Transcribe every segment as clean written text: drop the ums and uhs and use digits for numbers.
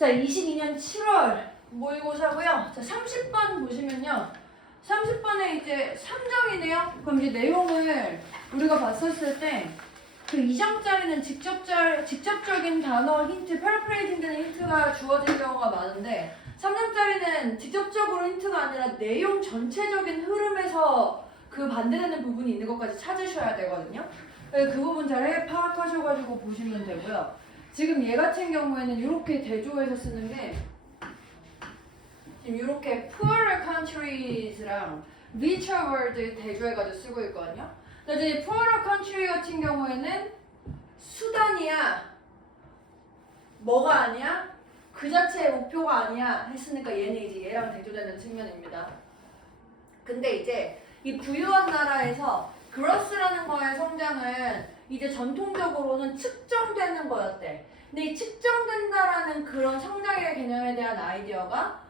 자, 22년 7월 모의고사고요. 자, 30번 보시면요. 30번에 이제 3정이네요. 그럼 이제 내용을 우리가 봤었을 때 그 2점짜리는 직접적인 단어 힌트, 패러프레이징 되는 힌트가 주어진 경우가 많은데 3점짜리는 직접적으로 힌트가 아니라 내용 전체적인 흐름에서 그 반대되는 부분이 있는 것까지 찾으셔야 되거든요. 그 부분 잘 파악하셔가지고 보시면 되고요. 지금 얘 같은 경우에는 이렇게 대조해서 쓰는 게 지금 이렇게 poorer countries랑 richer world 대조해가지고 쓰고 있거든요. 근데 이제 poorer country 같은 경우에는 수단이야, 뭐가 아니야? 그 자체의 목표가 아니야 했으니까 얘는 이제 얘랑 대조되는 측면입니다. 근데 이제 이 부유한 나라에서 그로스라는 거의 성장은 이제 전통적으로는 측정되는 거였대. 근데 이 측정된다라는 그런 성장의 개념에 대한 아이디어가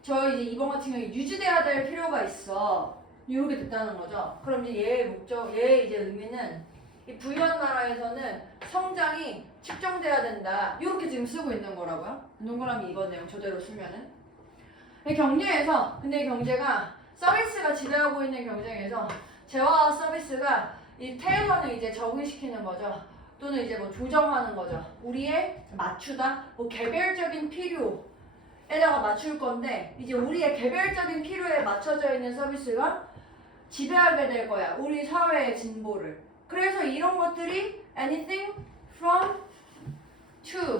이제 이번 같은 경우에 유지돼야 될 필요가 있어. 이렇게 됐다는 거죠. 그럼 이제 얘의 목적, 얘의 이제 의미는 이 부유한 나라에서는 성장이 측정돼야 된다. 이렇게 지금 쓰고 있는 거라고요. 동그라미 이번 내용 저대로 쓰면은. 경제에서, 근데 경제가 서비스가 지배하고 있는 경쟁에서 재화와 서비스가 이 테일러는 이제 적응시키는 거죠. 또는 이제 뭐 조정하는 거죠. 우리의 맞추다, 뭐 개별적인 필요에다가 맞출 건데 이제 우리의 개별적인 필요에 맞춰져 있는 서비스가 지배하게 될 거야. 우리 사회의 진보를. 그래서 이런 것들이 anything from to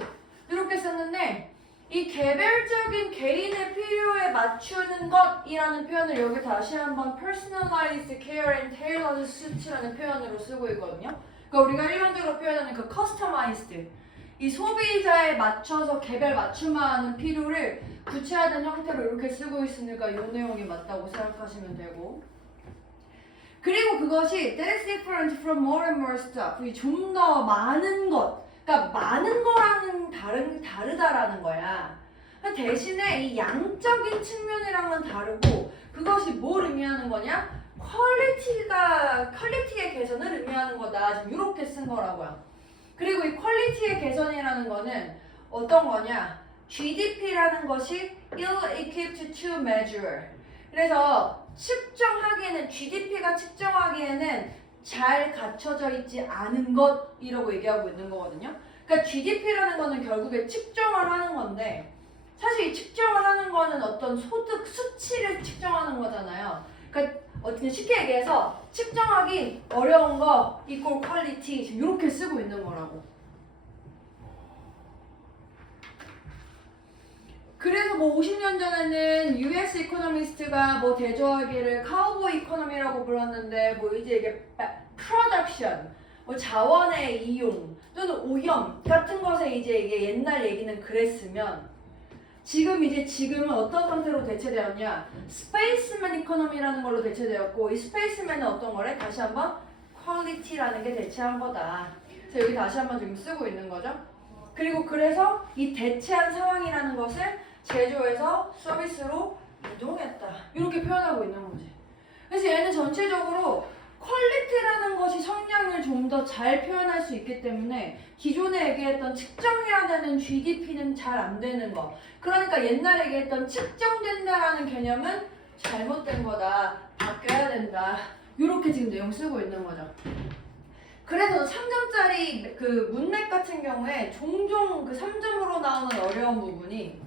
이렇게 썼는데 이 개별적인 개인의 필요에 맞추는 것이라는 표현을 여기 다시 한번 personalized care and tailored suit라는 표현으로 쓰고 있거든요. 그러니까 우리가 일반적으로 표현하는 그 customized 이 소비자에 맞춰서 개별 맞춤화하는 필요를 구체화된 형태로 이렇게 쓰고 있으니까 이 내용이 맞다고 생각하시면 되고 그리고 그것이 that is different from more and more stuff 좀 더 많은 것 그러니까 많은 거랑은 다르다라는 거야. 대신에 이 양적인 측면이랑은 다르고 그것이 뭘 의미하는 거냐? 퀄리티의 개선을 의미하는 거다. 지금 이렇게 쓴 거라고요. 그리고 이 퀄리티의 개선이라는 거는 어떤 거냐? GDP라는 것이 ill-equipped to measure. 그래서 측정하기에는 GDP가 측정하기에는 잘 갖춰져 있지 않은 것이라고 얘기하고 있는 거거든요. 그러니까 GDP라는 거는 결국에 측정을 하는 건데 사실 이 측정을 하는 거는 어떤 소득 수치를 측정하는 거잖아요. 그러니까 어떻게 쉽게 얘기해서 측정하기 어려운 거 equal quality 지금 이렇게 쓰고 있는 거라고. 그래서 뭐 50년 전에는 US 이코노미스트가 뭐 대조하기를 카우보이 이코노미라고 불렀는데 뭐 이제 이게 프로덕션, 뭐 자원의 이용 또는 오염 같은 것에 이제 이게 옛날 얘기는 그랬으면 지금은 어떤 상태로 대체되었냐? 스페이스맨 이코노미라는 걸로 대체되었고 이 스페이스맨은 어떤 거래? 다시 한번 퀄리티라는 게 대체한 거다. 그래서 여기 다시 한번 지금 쓰고 있는 거죠. 그리고 그래서 이 대체한 상황이라는 것을 제조에서 서비스로 이동했다. 이렇게 표현하고 있는 거지. 그래서 얘는 전체적으로 퀄리티라는 것이 성량을 좀 더 잘 표현할 수 있기 때문에 기존에 얘기했던 측정해야 되는 GDP는 잘 안 되는 거. 그러니까 옛날에 얘기했던 측정된다라는 개념은 잘못된 거다. 바뀌어야 된다. 이렇게 지금 내용 쓰고 있는 거죠. 그래서 3점짜리 그 문맥 같은 경우에 종종 그 3점으로 나오는 어려운 부분이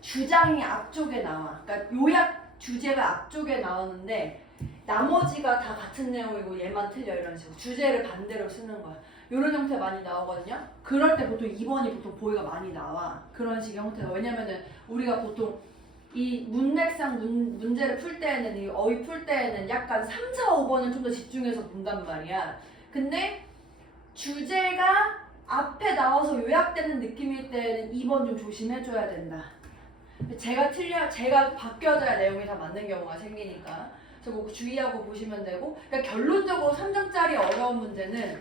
주장이 앞쪽에 나와. 그러니까 요약 주제가 앞쪽에 나오는데 나머지가 다 같은 내용이고 얘만 틀려 이런 식으로 주제를 반대로 쓰는 거야. 이런 형태 많이 나오거든요. 그럴 때 보통 2번이 보통 보기가 많이 나와. 그런 식의 형태가. 왜냐면은 우리가 보통 이 문맥상 문제를 풀 때에는 이 어휘 풀 때에는 약간 3, 4, 5번을 좀 더 집중해서 본단 말이야. 근데 주제가 앞에 나와서 요약되는 느낌일 때는 2번 좀 조심해줘야 된다. 제가 바뀌어져야 내용이 다 맞는 경우가 생기니까. 그래서 뭐 주의하고 보시면 되고. 그러니까 결론적으로 3점짜리 어려운 문제는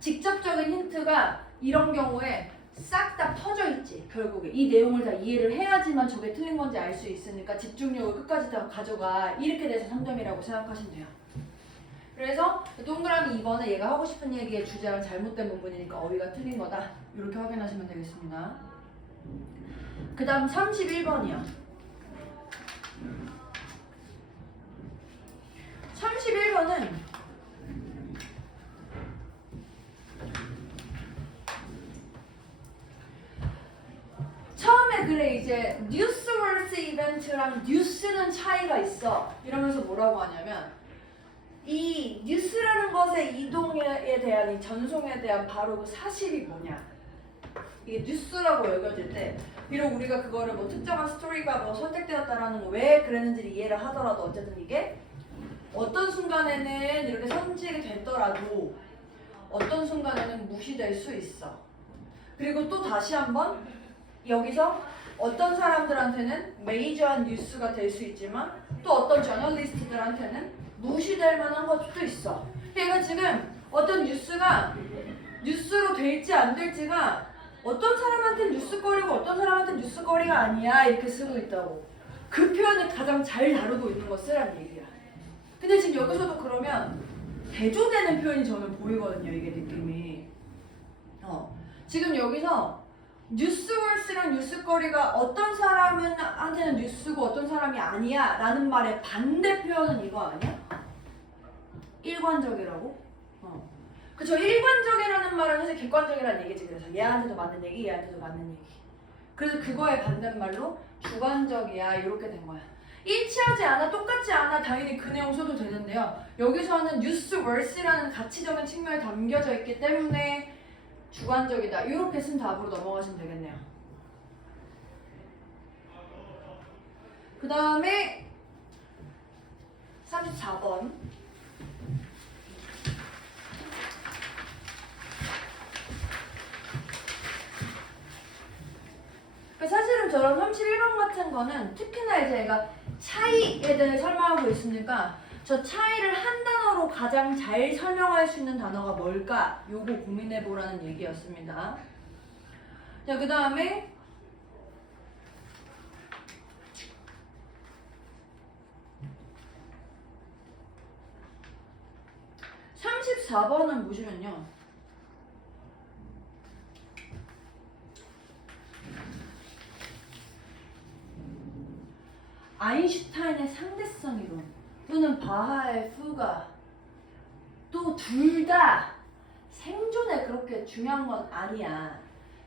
직접적인 힌트가 이런 경우에 싹 다 퍼져 있지. 결국에 이 내용을 다 이해를 해야지만 저게 틀린 건지 알 수 있으니까 집중력을 끝까지 다 가져가. 이렇게 돼서 3점이라고 생각하시면 돼요. 그래서 동그라미 2번은 얘가 하고 싶은 얘기의 주제랑 잘못된 부분이니까 어휘가 틀린 거다. 이렇게 확인하시면 되겠습니다. 그 다음 31번이요. 31번은 처음에 그래 이제 뉴스월스 이벤트랑 뉴스는 차이가 있어 이러면서 뭐라고 하냐면 이 뉴스라는 것의 이동에 대한 이 전송에 대한 바로 그 사실이 뭐냐 이게 뉴스라고 여겨질 때 비록 우리가 그거를 뭐 특정한 스토리가 뭐 선택되었다라는 거 왜 그랬는지를 이해를 하더라도 어쨌든 이게 어떤 순간에는 이렇게 선택이 됐더라도 어떤 순간에는 무시될 수 있어. 그리고 또 다시 한번 여기서 어떤 사람들한테는 메이저한 뉴스가 될 수 있지만 또 어떤 저널리스트들한테는 무시될 만한 것도 있어. 그러니까 지금 어떤 뉴스가 뉴스로 될지 안 될지가 어떤 사람한테는 뉴스거리고 어떤 사람한테는 뉴스거리가 아니야 이렇게 쓰고 있다고. 그 표현을 가장 잘 다루고 있는 거 쓰란 얘기야. 근데 지금 여기서도 그러면 대조되는 표현이 저는 보이거든요. 이게 느낌이. 지금 여기서 뉴스월스랑 뉴스거리가 어떤 사람한테는 뉴스고 어떤 사람이 아니야 라는 말의 반대 표현은 이거 아니야? 일관적이라고? 그쵸. 일관적이라는 말은 사실 객관적이라는 얘기지. 그래서 얘한테도 맞는 얘기, 얘한테도 맞는 얘기. 그래서 그거의 반대말로 주관적이야 이렇게 된 거야. 일치하지 않아, 똑같지 않아 당연히 그 내용 써도 되는데요. 여기서는 뉴스월스라는 가치적인 측면이 담겨져 있기 때문에 주관적이다. 이렇게 쓴 답으로 넘어가시면 되겠네요. 그 다음에 34번. 사실은 저런 31번 같은 거는 특히나 이제 얘가 차이에 대해 설명하고 있으니까 저 차이를 한 단어로 가장 잘 설명할 수 있는 단어가 뭘까? 요거 고민해보라는 얘기였습니다. 자, 그 다음에 (34번은) 보시면요. 아인슈타인의 상대성 이론 또는 바하의 푸가 또 둘 다 생존에 그렇게 중요한 건 아니야.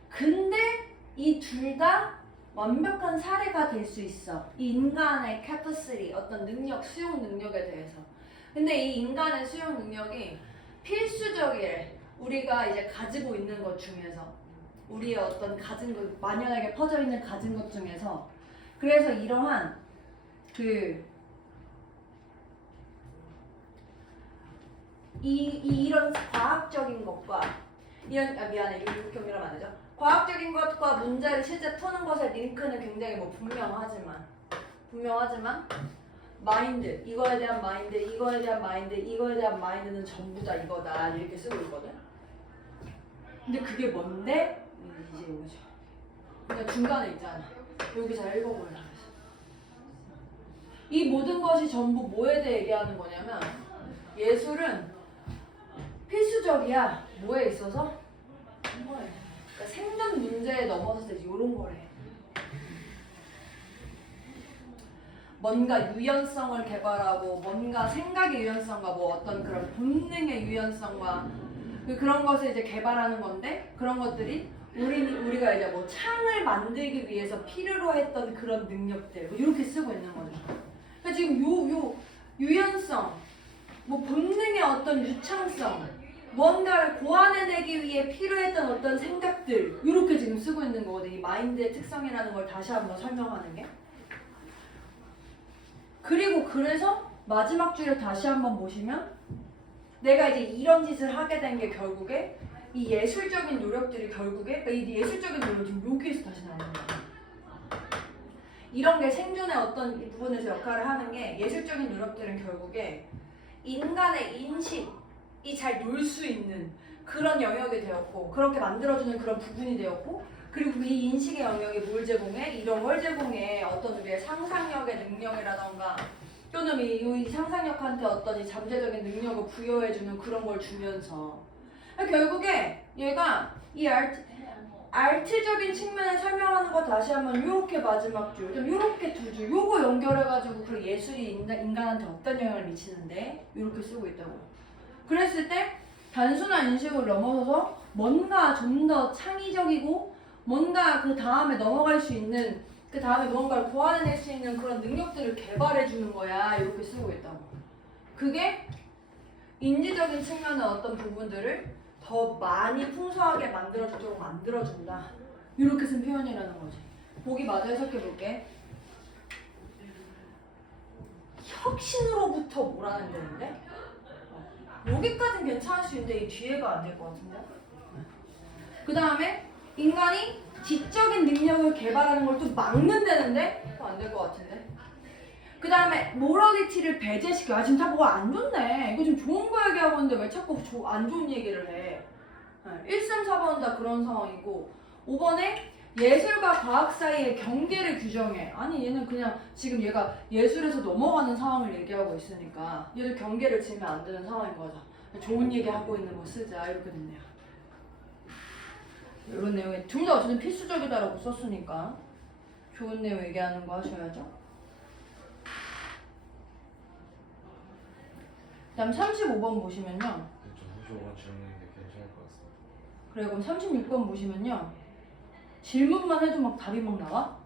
근데 이 둘 다 완벽한 사례가 될 수 있어. 이 인간의 capacity, 어떤 능력, 수용 능력에 대해서. 근데 이 인간의 수용 능력이 필수적이래. 우리가 이제 가지고 있는 것 중에서. 우리의 어떤 가진 것, 만연하게 퍼져 있는 가진 것 중에서. 그래서 이러한 이런 과학적인 것과 미안해 이렇게 말하면 안 되죠. 과학적인 것과 문제를 실제 푸는 것의 링크는 굉장히 뭐 분명하지만 마인드, 이거에 대한 마인드, 이거에 대한 마인드, 이거에 대한 마인드는 전부 다 이거다 이렇게 쓰고 있거든. 근데 그게 뭔데? 이제 여기죠. 그러니까 중간에 있잖아. 여기 잘 읽어보려고. 이 모든 것이 전부 뭐에 대해 얘기하는 거냐면 예술은 필수적이야. 뭐에 있어서? 그러니까 생존 문제에 넘어섰을 때 이런 거래. 뭔가 유연성을 개발하고 뭔가 생각의 유연성과 뭐 어떤 그런 본능의 유연성과 그런 것을 이제 개발하는 건데 그런 것들이 우리가 이제 뭐 창을 만들기 위해서 필요로 했던 그런 능력들 뭐 이렇게 쓰고 있는 거죠. 그러니까 지금 요 유연성, 뭐 본능의 어떤 유창성, 뭔가를 고안해내기 위해 필요했던 어떤 생각들 이렇게 지금 쓰고 있는 거거든요. 이 마인드의 특성이라는 걸 다시 한번 설명하는 게. 그리고 그래서 마지막 줄을 다시 한번 보시면 내가 이제 이런 짓을 하게 된 게 결국에 이 예술적인 노력들이 결국에 그러니까 이 예술적인 노력이 지금 여기에서 다시 나오는 거야. 이런 게 생존의 어떤 이 부분에서 역할을 하는 게 예술적인 노력들은 결국에 인간의 인식이 잘 놀 수 있는 그런 영역이 되었고 그렇게 만들어주는 그런 부분이 되었고 그리고 이 인식의 영역이 뭘 제공해? 이런 걸 제공해. 어떤 우리의 상상력의 능력이라던가 또는 이 상상력한테 어떤 이 잠재적인 능력을 부여해주는 그런 걸 주면서 결국에 얘가 이 알트적인 측면을 설명하는 거 다시 한번 요렇게 마지막 줄, 좀 요렇게 두 줄, 요거 연결해가지고 그 예술이 인간한테 어떤 영향을 미치는데 요렇게 쓰고 있다고. 그랬을 때 단순한 인식을 넘어서서 뭔가 좀 더 창의적이고 뭔가 그 다음에 넘어갈 수 있는 그 다음에 무언가를 고안해낼 수 있는 그런 능력들을 개발해 주는 거야. 이렇게 쓰고 있다고. 그게 인지적인 측면의 어떤 부분들을 더 많이 풍성하게 만들어주도록 만들어준다. 이렇게 쓴 표현이라는 거지. 보기 마저 해석해 볼게. 혁신으로부터 뭐라는 건데? 여기까지는 괜찮을 수 있는데 이 뒤에가 안 될 것 같은데? 그 다음에 인간이 지적인 능력을 개발하는 걸 또 막는다는데? 또 안 될 것 같은데? 그 다음에 모럴리티를 배제시켜. 아 지금 다 뭐가 안 좋네. 이거 지금 좋은 거 얘기하고 있는데 왜 자꾸 안 좋은 얘기를 해. 1, 3, 4번은 다 그런 상황이고 5번에 예술과 과학 사이의 경계를 규정해. 아니 얘는 그냥 지금 얘가 예술에서 넘어가는 상황을 얘기하고 있으니까 얘도 경계를 지으면 안 되는 상황인 거죠. 좋은 얘기 하고 있는 거 쓰자 이렇게 됐네요. 이런 내용이 둘 다 어쨌든 필수적이다라고 썼으니까 좋은 내용 얘기하는 거 하셔야죠. 다음 35번 보시면요. 저 35번 질문인데 괜찮을 것 같습니다. 그래 그럼 36번 보시면요. 질문만 해도 막 답이 막 나와?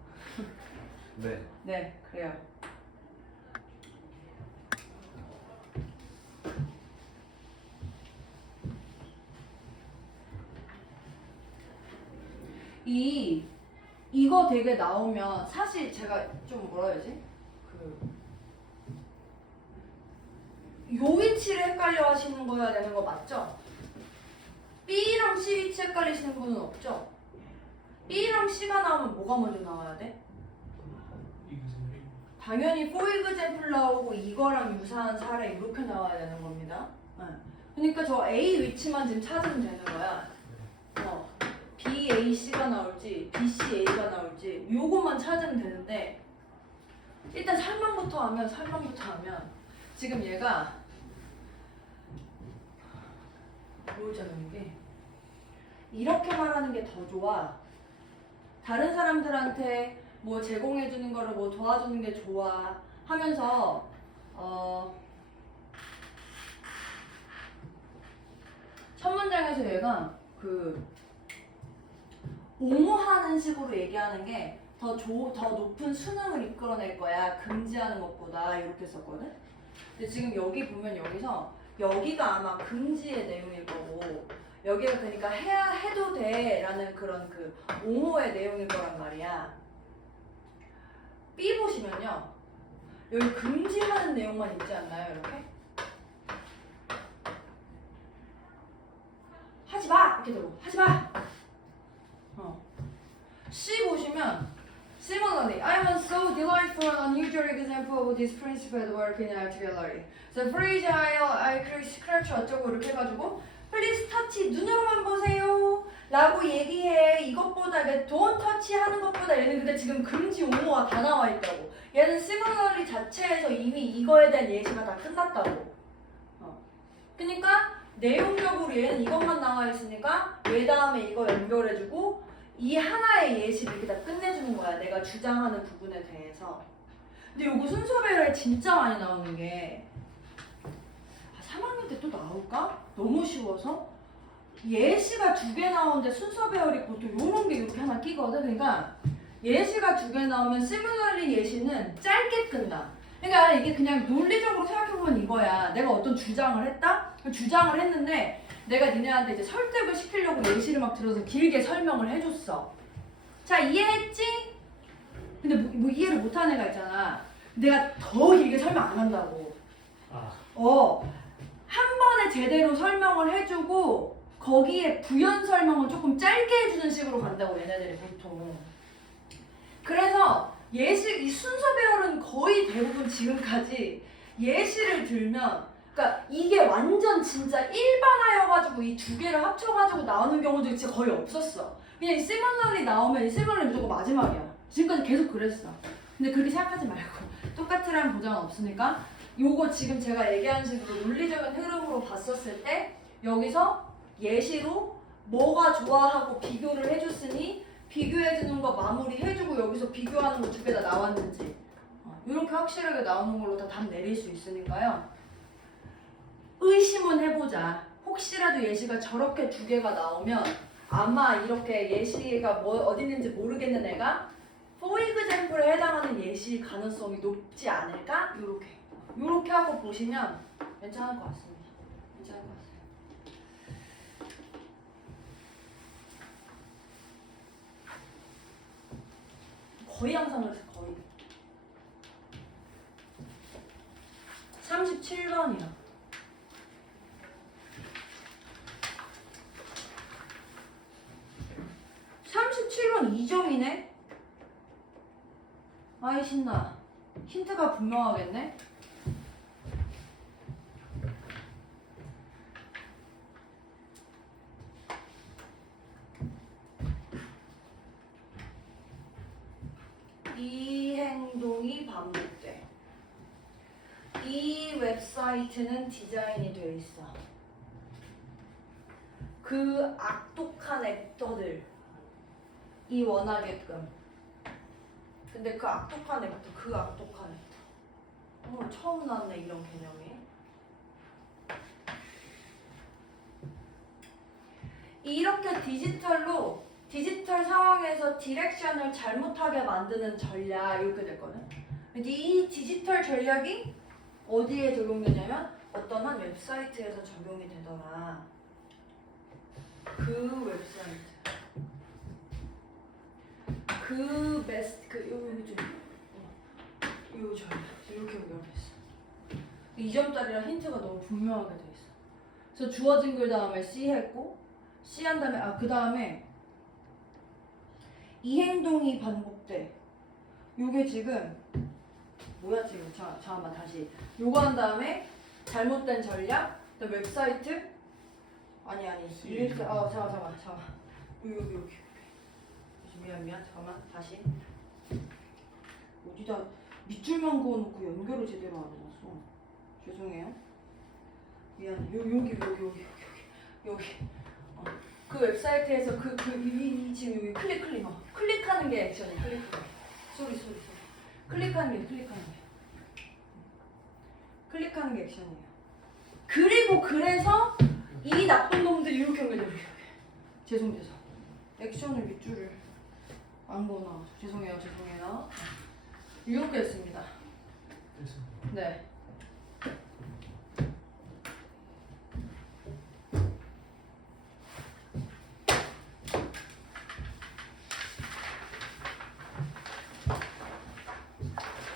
네. 네, 그래요. 이거 되게 나오면 사실 제가 좀 뭐라 해야지? 요 위치를 헷갈려 하시는 거여야 되는 거 맞죠? B랑 C 위치 헷갈리시는 분은 없죠? B랑 C가 나오면 뭐가 먼저 나와야 돼? 당연히 for example 나오고 이거랑 유사한 사례 이렇게 나와야 되는 겁니다. 그러니까 저 A 위치만 지금 찾으면 되는 거야. B, A, C가 나올지 B, C, A가 나올지 요것만 찾으면 되는데 일단 설명부터 하면 지금 얘가 뭐잖아 이게 이렇게 말하는 게 더 좋아. 다른 사람들한테 뭐 제공해주는 거를 뭐 도와주는 게 좋아 하면서 첫 문장에서 얘가 옹호하는 식으로 얘기하는 게 더 높은 수능을 이끌어낼 거야. 금지하는 것보다 이렇게 썼거든. 근데 지금 여기 보면 여기가 아마 금지의 내용일 거고 여기가 그러니까 해도 돼라는 그런 그 옹호의 내용일 거란 말이야. B 보시면요. 여기 금지하는 내용만 있지 않나요? 이렇게? 하지 마! 이렇게 되고 하지 마! C 보시면 Similarly, I am so delightful and unusual example of this principle at work in art gallery. So fragile, I scratch 어쩌고 이렇게 해가지고 Please touch 눈으로만 보세요 라고 얘기해. 이것보다 don't touch 하는 것보다 얘는 근데 지금 금지 옹호가 다 나와 있다고. 얘는 similarly 자체에서 이미 이거에 대한 예시가 다 끝났다고. 그러니까 내용적으로 얘는 이것만 나와 있으니까 얘 다음에 이거 연결해주고 이 하나의 예시를 이렇게 다 끝내주는 거야. 내가 주장하는 부분에 대해서. 근데 요거 순서 배열에 진짜 많이 나오는 게 3학년 때 또 나올까? 너무 쉬워서 예시가 2개 나오는데 순서 배열이 보통 요런 게 이렇게 하나 끼거든. 그러니까 예시가 2개 나오면 similarly 예시는 짧게 끝나. 그러니까 이게 그냥 논리적으로 생각해보면 이거야. 내가 어떤 주장을 했다? 주장을 했는데 내가 니네한테 이제 설득을 시키려고 예시를 막 들어서 길게 설명을 해줬어. 자, 이해했지? 근데 뭐 이해를 못하는 애가 있잖아. 내가 더 길게 설명 안 한다고. 한 번에 제대로 설명을 해주고 거기에 부연 설명을 조금 짧게 해주는 식으로 간다고 얘네들이 보통. 그래서 예시, 이 순서 배열은 거의 대부분 지금까지 예시를 들면 그러니까 이게 완전 진짜 일반화여가지고 이 2개를 합쳐가지고 나오는 경우도 진짜 거의 없었어. 그냥 이 similarly 나오면 이 similarly 무조건 마지막이야. 지금까지 계속 그랬어. 근데 그렇게 생각하지 말고 똑같으라는 보장은 없으니까 요거 지금 제가 얘기한 식으로 논리적인 흐름으로 봤었을 때 여기서 예시로 뭐가 좋아하고 비교를 해줬으니 비교해주는 거 마무리해주고 여기서 비교하는 거 두 개 다 나왔는지 이렇게 확실하게 나오는 걸로 다 답 내릴 수 있으니까요. 의심은 해보자. 혹시라도 예시가 저렇게 두 개가 나오면 아마 이렇게 예시가 뭐 어디 있는지 모르겠는 애가 for example에 해당하는 예시 가능성이 높지 않을까? 요렇게 하고 보시면 괜찮을 것 같습니다. 괜찮을 것 같아요. 거의 항상 그랬어요. 거의 37번이요. 37번 2점이네? 아이 신나. 힌트가 분명하겠네? 이 행동이 반복돼. 이 웹사이트는 디자인이 돼 있어. 그 악독한 액터들이 원하게끔. 근데 그 악독한 액터, 오늘 처음 나왔네 이런 개념이. 이렇게 디지털 상황에서 디렉션을 잘못하게 만드는 전략 이렇게 됐거든. 근데 이 디지털 전략이 어디에 적용되냐면 어떤 한 웹사이트에서 적용이 되더라. 그 웹사이트. 요 전략. 이렇게 연결돼 있어. 2점짜리랑 힌트가 너무 분명하게 돼 있어. 그래서 주어진 글 다음에 C 했고 C 한 다음에 그 다음에 이 행동이 반복돼. 요게 지금 뭐야 지금? 잠깐만 다시. 요거 한 다음에 잘못된 전략, 웹사이트 아니 잠깐만. 여기. 미안 잠깐만 다시. 어디다 밑줄만 그어놓고 연결을 제대로 안 해놨어. 죄송해요. 미안해. 여기. 그 웹사이트에서 지금 여기 클릭하는 게 액션이야. 소리. 클릭하는 게 액션이에요. 그리고 그래서 이 나쁜 놈들이 이렇게 연결돼. 죄송. 액션을 밑줄을 안 그어놔. 죄송해요. 이렇게 했습니다. 네.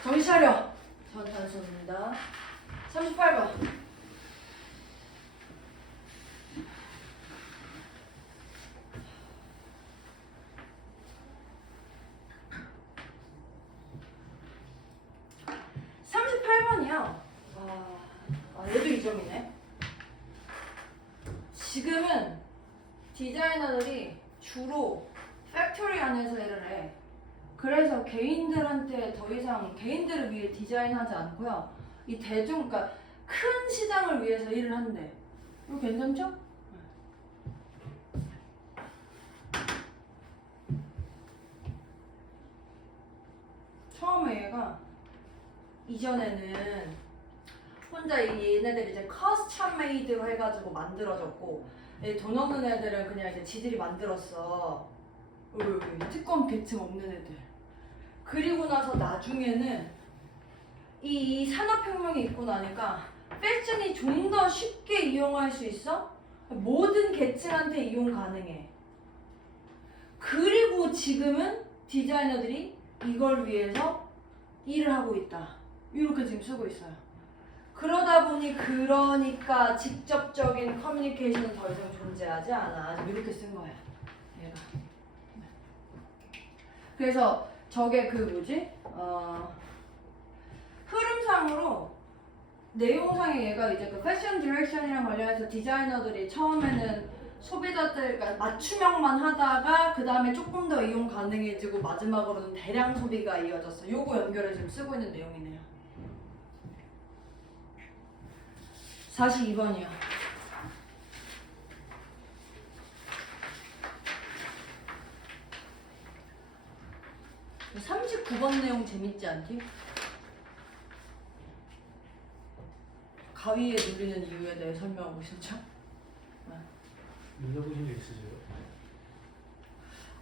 정신 차려. 전 단수입니다. 38번. 얘도 2점이네. 지금은 디자이너들이 주로 팩토리 안에서 일을 해. 그래서 개인들한테 더 이상 개인들을 위해 디자인하지 않고요. 이 그러니까 큰 시장을 위해서 일을 한대. 이거 괜찮죠? 처음에 얘가 이전에는 혼자 얘네들이 이제 커스텀 메이드로 해가지고 만들어졌고 돈 없는 애들은 그냥 이제 지들이 만들었어. 여기 특권 계층 없는 애들. 그리고 나서 나중에는 이 산업혁명이 있고 나니까 패션이 좀 더 쉽게 이용할 수 있어. 모든 계층한테 이용 가능해. 그리고 지금은 디자이너들이 이걸 위해서 일을 하고 있다. 이렇게 지금 쓰고 있어요. 그러다 보니 그러니까 직접적인 커뮤니케이션은 더 이상 존재하지 않아. 이렇게 쓴 거야. 얘가. 그래서 저게 흐름상으로 내용상에 얘가 이제 그 패션 디렉션이랑 관련해서 디자이너들이 처음에는 소비자들 그러니까 맞춤형만 하다가 그 다음에 조금 더 이용 가능해지고 마지막으로는 대량 소비가 이어졌어. 요거 연결해 지금 쓰고 있는 내용이네요. 42번이요. 39번 내용 재밌지 않디? 가위에 눌리는 이유에 대해 설명하고 싶죠? 눌러보신 적 있으세요?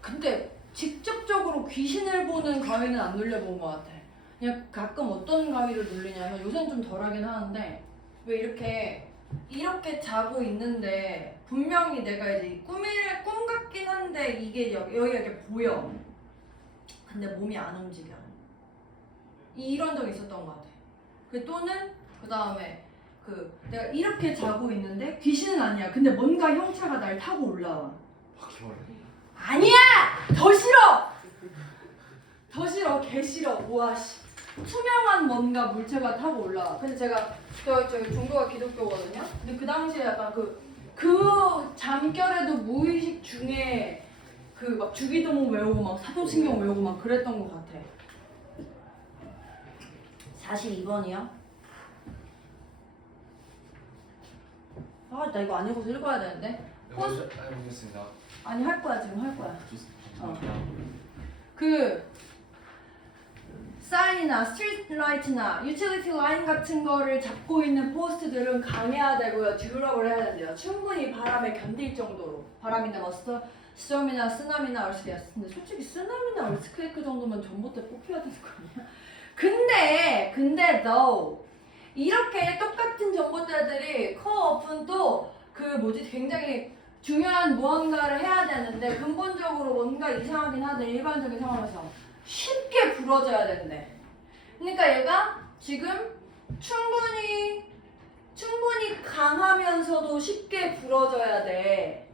근데 직접적으로 귀신을 보는 가위는 안 눌려본 것 같아. 그냥 가끔 어떤 가위를 눌리냐면 요새는 좀 덜하긴 하는데 왜 이렇게 자고 있는데 분명히 내가 이제 꿈 같긴 한데 이게 여기가 이렇게 보여. 근데 몸이 안 움직여. 이런 적이 있었던 것 같아. 또는 그 다음에 내가 이렇게 자고 있는데 귀신은 아니야. 근데 뭔가 형체가 날 타고 올라와. 바퀴벌레. 아니야! 더 싫어! 더 싫어. 개 싫어. 우와 씨. 투명한 뭔가 물체가 타고 올라와. 근데 저희 종교가 기독교거든요. 근데 그 당시에 약간 그 잠결에도 무의식 중에 막 주기도문 외우고 막 사도신경 외우고 막 그랬던 것 같아. 42번이요? 나 이거 안 읽어서 읽어야 되는데. 네, 해보겠습니다. 아니 할 거야 지금 할 거야. 좋습니다. 사인이나 스트리트 라이트나 유틸리티 라인 같은 거를 잡고 있는 포스트들은 강해야 되고요. 듀러블 해야 된대요. 충분히 바람에 견딜 정도로. 바람이나 스톰이나 쓰나미나 얼스케이크. 근데 솔직히 쓰나미나 얼스케이크 정도면 전봇대 뽑혀야 되는 거 아니야? 근데 though 이렇게 똑같은 전봇대들이 코어오픈 또 굉장히 중요한 무언가를 해야 되는데 근본적으로 뭔가 이상하긴 하대. 일반적인 상황에서 쉽게 부러져야 된대. 그러니까 얘가 지금 충분히 강하면서도 쉽게 부러져야 돼.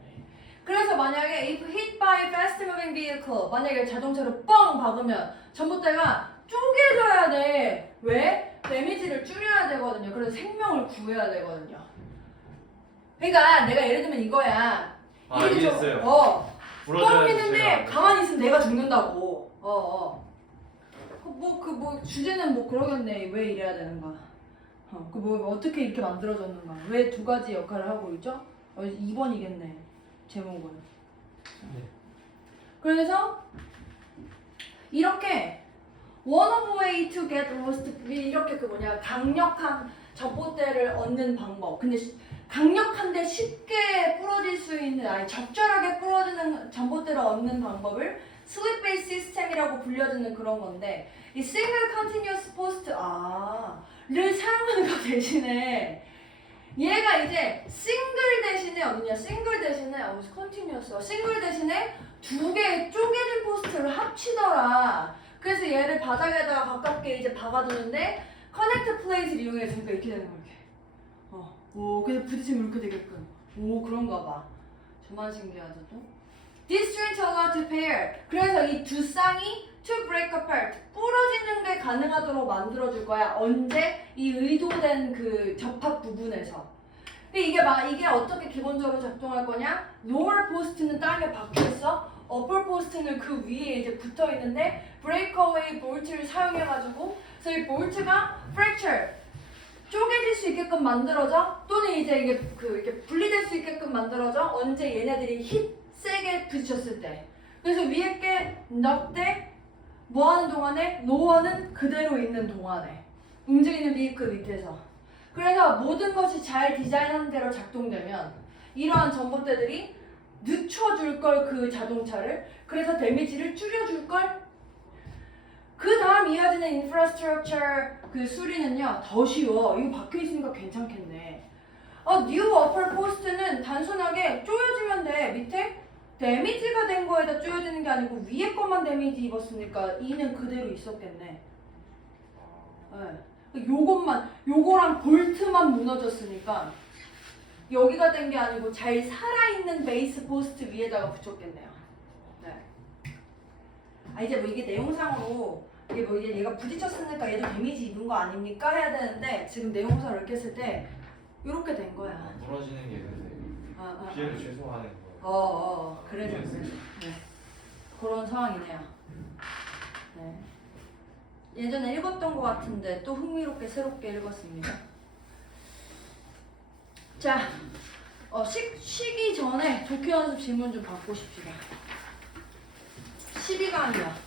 그래서 만약에 if hit by fast moving vehicle, 만약에 자동차로 뻥 박으면 전봇대가 쪼개져야 돼. 왜? 데미지를 줄여야 되거든요. 그래서 생명을 구해야 되거든요. 그러니까 내가 예를 들면 이거야. 이해했어요. 뻥이는데 가만히 있으면 내가 죽는다고. 주제는 그러겠네. 왜 이래야 되는가? 어떻게 이렇게 만들어졌는가? 왜 두 가지 역할을 하고 있죠? 2번이겠네. 제목은. 네. 그래서 이렇게 one of way to get lost 이렇게 강력한 전봇대를 얻는 방법. 근데 강력한데 쉽게 부러질 수 있는 적절하게 부러지는 전봇대를 얻는 방법을 슬립 베이스 시스템이라고 불려지는 그런 건데 이 single continuous post를 사용하는 것 대신에 얘가 이제 싱글 대신에 continuous 싱글 대신에 두 개의 쪼개진 포스트를 합치더라. 그래서 얘를 바닥에다가 가깝게 이제 박아두는데 커넥트 플레이트를 이용해서 이렇게 되는 거야. 근데 부딪히면 이렇게 되게끔. 그런가 봐. 저만 신기하죠 또. This string allow to pair. 그래서 이 두 쌍이 to break apart. 부러지는 게 가능하도록 만들어줄 거야. 언제? 이 의도된 그 접합 부분에서. 근데 이게 어떻게 기본적으로 작동할 거냐? lower post는 땅에 박혀있어. upper post는 그 위에 이제 붙어 있는데 breakaway 볼트를 사용해가지고 그래서 이 볼트가 fracture 쪼개질 수 있게끔 만들어져 또는 이제 이게 분리될 수 있게끔 만들어져 언제 얘네들이 세게 부딪혔을 때. 그래서 위에 게 넉대 뭐 하는 동안에 로어는 그대로 있는 동안에 움직이는 비이클 밑에서. 그래서 모든 것이 잘 디자인한 대로 작동되면 이러한 전봇대들이 늦춰줄 걸 그 자동차를. 그래서 데미지를 줄여줄 걸. 그 다음 이어지는 인프라스트럭처 수리는요 더 쉬워. 이거 박혀 있으니까 괜찮겠네. 뉴 어퍼 포스트는 단순하게 조여지면 돼. 밑에 데미지가 된 거에다 조여지는 게 아니고 위에 것만 데미지 입었으니까 이는 그대로 있었겠네. 요거랑 볼트만 무너졌으니까 여기가 된 게 아니고 잘 살아있는 베이스 포스트 위에다가 붙였겠네요. 이제 이게 내용상으로 이게 얘가 부딪혔으니까 얘도 데미지 입은 거 아닙니까? 해야 되는데 지금 내용상으로 이렇게 했을 때 이렇게 된 거야. 부러지는 게 근데 피해를 최소화하는 거. 그래서 그런 상황이네요. 예전에 읽었던 것 같은데 또 흥미롭게 새롭게 읽었습니다. 자, 쉬기 전에 조교 연습 질문 좀 받고 싶시다. 12강이야.